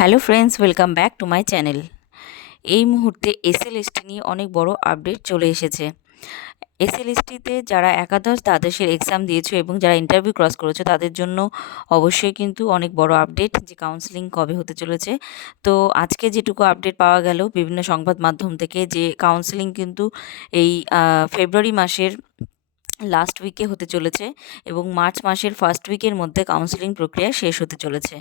Hello friends, welcome back to my channel. এই মুহূর্তে SLST নিয়ে অনেক বড় আপডেট চলে এসেছে। এসএলএসটিতে যারা একাদশ দ্বাদশের এক্সাম দিয়েছো এবং যারা ইন্টারভিউ ক্রস করেছো তাদের জন্য অবশ্যই কিন্তু অনেক বড় আপডেট যে কাউন্সেলিং কবে হতে চলেছে। তো আজকে যেটুকু আপডেট পাওয়া গেল বিভিন্ন সংবাদ মাধ্যম থেকে যে কাউন্সেলিং কিন্তু এই ফেব্রুয়ারি মাসের লাস্ট উইকে হতে চলেছে এবং মার্চ মাসের ফার্স্ট উইকের মধ্যে কাউন্সেলিং প্রক্রিয়া শেষ হতে চলেছে।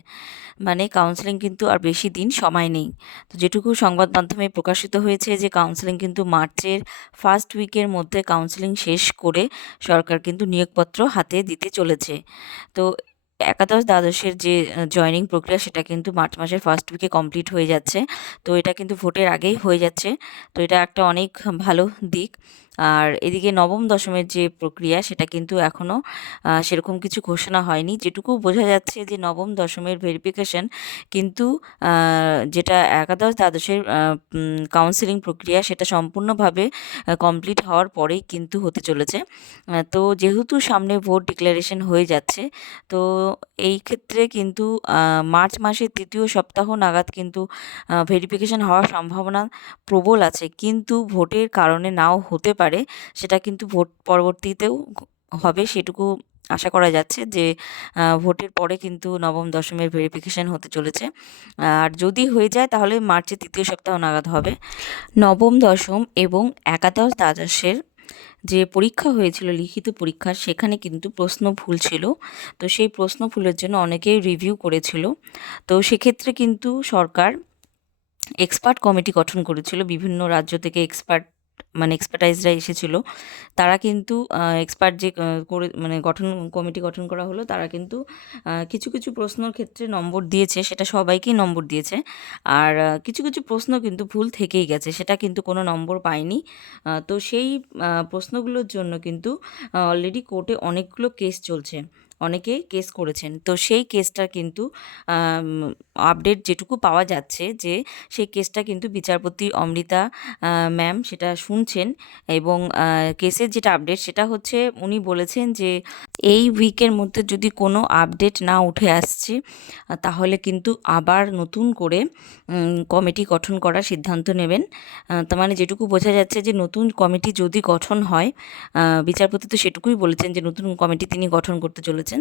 মানে কাউন্সেলিং কিন্তু আর বেশি দিন সময় নেই। তো যেটুকু সংবাদ মাধ্যমে প্রকাশিত হয়েছে যে কাউন্সেলিং কিন্তু মার্চের ফার্স্ট উইকের মধ্যে কাউন্সেলিং শেষ করে সরকার কিন্তু নিয়োগপত্র হাতে দিতে চলেছে। তো একাদশ দ্বাদশের যে জয়েনিং প্রক্রিয়া সেটা কিন্তু মার্চ মাসের ফার্স্ট উইকে কমপ্লিট হয়ে যাচ্ছে। তো এটা কিন্তু ভোটের আগেই হয়ে যাচ্ছে। তো এটা একটা অনেক ভালো দিক। আর এদিকে নবম দশমের যে প্রক্রিয়া সেটা কিন্তু এখনও সেরকম কিছু ঘোষণা হয়নি। যেটুকু বোঝা যাচ্ছে যে নবম দশমের ভেরিফিকেশন কিন্তু যেটা একাদশ দ্বাদশের কাউন্সেলিং প্রক্রিয়া সেটা সম্পূর্ণভাবে কমপ্লিট হওয়ার পরেই কিন্তু হতে চলেছে। তো যেহেতু সামনে ভোট ডিক্লারেশন হয়ে যাচ্ছে, তো এই ক্ষেত্রে কিন্তু মার্চ মাসের তৃতীয় সপ্তাহ নাগাদ কিন্তু ভেরিফিকেশন হওয়ার সম্ভাবনা প্রবল আছে, কিন্তু ভোটের কারণে নাও হতে পারে। সেটা কিন্তু ভোট পরবর্তীতেও হবে সেটুকু আশা করা যাচ্ছে যে ভোটের পরে কিন্তু নবম দশমের ভেরিফিকেশন হতে চলেছে। আর যদি হয়ে যায় তাহলে মার্চের তৃতীয় সপ্তাহ নাগাদ হবে। নবম দশম এবং একাদশ দ্বাদশের যে পরীক্ষা হয়েছিল লিখিত পরীক্ষা, সেখানে কিন্তু প্রশ্ন ভুল ছিল। তো সেই প্রশ্ন ভুলের জন্য অনেকেই রিভিউ করেছিল। তো সেক্ষেত্রে কিন্তু সরকার এক্সপার্ট কমিটি গঠন করেছিল। বিভিন্ন রাজ্য থেকে এক্সপার্টাইজরা এসেছিল। তারা কিন্তু এক্সপার্ট যে করে মানে কমিটি গঠন করা হলো, তারা কিন্তু কিছু কিছু প্রশ্নর ক্ষেত্রে নম্বর দিয়েছে, সেটা সবাইকেই নম্বর দিয়েছে। আর কিছু কিছু প্রশ্ন কিন্তু ভুল থেকেই গেছে, সেটা কিন্তু কোনো নম্বর পায়নি। তো সেই প্রশ্নগুলোর জন্য কিন্তু অলরেডি কোর্টে অনেকগুলো কেস চলছে, অনেকে কেস করেছেন। তো সেই কেসটা কিন্তু আপডেট যেটুকু পাওয়া যাচ্ছে যে সেই কেসটা কিন্তু বিচারপতি অমৃতা ম্যাম সেটা শুনছেন। এবং কেসের যেটা আপডেট সেটা হচ্ছে উনি বলেছেন যে এই উইকের মধ্যে যদি কোনো আপডেট না উঠে আসছে তাহলে কিন্তু আবার নতুন করে কমিটি গঠন করার সিদ্ধান্ত নেবেন। তার মানে যেটুকু বোঝা যাচ্ছে যে নতুন কমিটি যদি গঠন হয়, বিচারপতি তো সেটুকুই বলেছেন যে নতুন কমিটি তিনি গঠন করতে চলেছেন,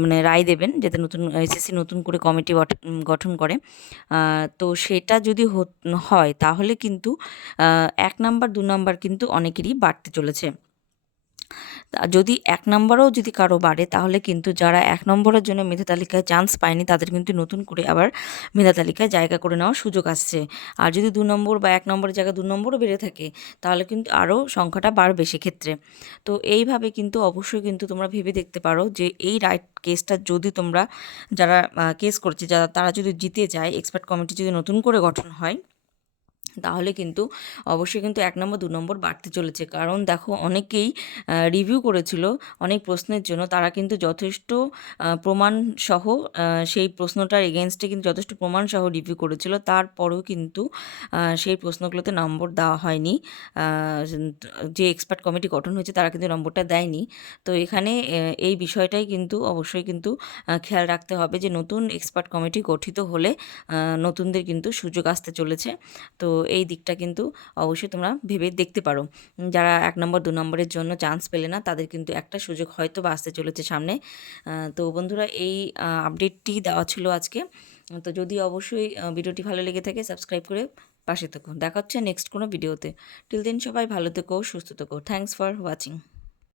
মানে রায় দেবেন যাতে নতুন এসএসসি নতুন করে কমিটি গঠন করে। তো সেটা যদি হয় তাহলে কিন্তু 1 নাম্বার 2 নাম্বার কিন্তু অনেকেরই বাড়তে চলেছে। যদি 1 নম্বরেও যদি কারো বাড়ে তাহলে কিন্তু যারা 1 নম্বরের জন্য মেধা তালিকায় চান্স পায়নি তাদের কিন্তু নতুন করে আবার মেধা তালিকায় জায়গা করে নেওয়ার সুযোগ আসছে। আর যদি 2 নম্বর বা 1 নম্বরের জায়গায় 2 নম্বরও বেড়ে থাকে তাহলে কিন্তু আরও সংখ্যাটা বাড়বে সেক্ষেত্রে। তো এইভাবে কিন্তু অবশ্যই কিন্তু তোমরা ভেবে দেখতে পারো যে এই কেসটা যদি তোমরা যারা কেস করছে তারা যদি জিতে যায়, এক্সপার্ট কমিটি যদি নতুন করে গঠন হয়, তাহলে কিন্তু অবশ্যই কিন্তু 1 নম্বর 2 নম্বর বাড়তে চলেছে। কারণ দেখো অনেকেই রিভিউ করেছিল অনেক প্রশ্নের জন্য, তারা কিন্তু যথেষ্ট প্রমাণসহ সেই প্রশ্নটার এগেনস্টে কিন্তু যথেষ্ট প্রমাণসহ রিভিউ করেছিল। তারপরেও কিন্তু সেই প্রশ্নগুলোতে নম্বর দেওয়া হয়নি। যে এক্সপার্ট কমিটি গঠন হয়েছে তারা কিন্তু নম্বরটা দেয়নি। তো এখানে এই বিষয়টাই কিন্তু অবশ্যই কিন্তু খেয়াল রাখতে হবে যে নতুন এক্সপার্ট কমিটি গঠিত হলে নতুনদের কিন্তু সুযোগ আসতে চলেছে। তো এই দিকটা কিন্তু অবশ্যই তোমরা ভেবে দেখতে পারো। যারা 1 নম্বর 2 নম্বরের জন্য চান্স পেলে না তাদের কিন্তু একটা সুযোগ হয়তো বা আসতে চলেছে সামনে। তো বন্ধুরা এই আপডেটটি দেওয়া ছিল আজকে। তো যদি অবশ্যই ভিডিওটি ভালো লেগে থাকে সাবস্ক্রাইব করে পাশে থেকো। দেখা হচ্ছে নেক্সট কোনো ভিডিওতে। টিল দেন সবাই ভালো থেকো, সুস্থ থেকো। Thanks for watching.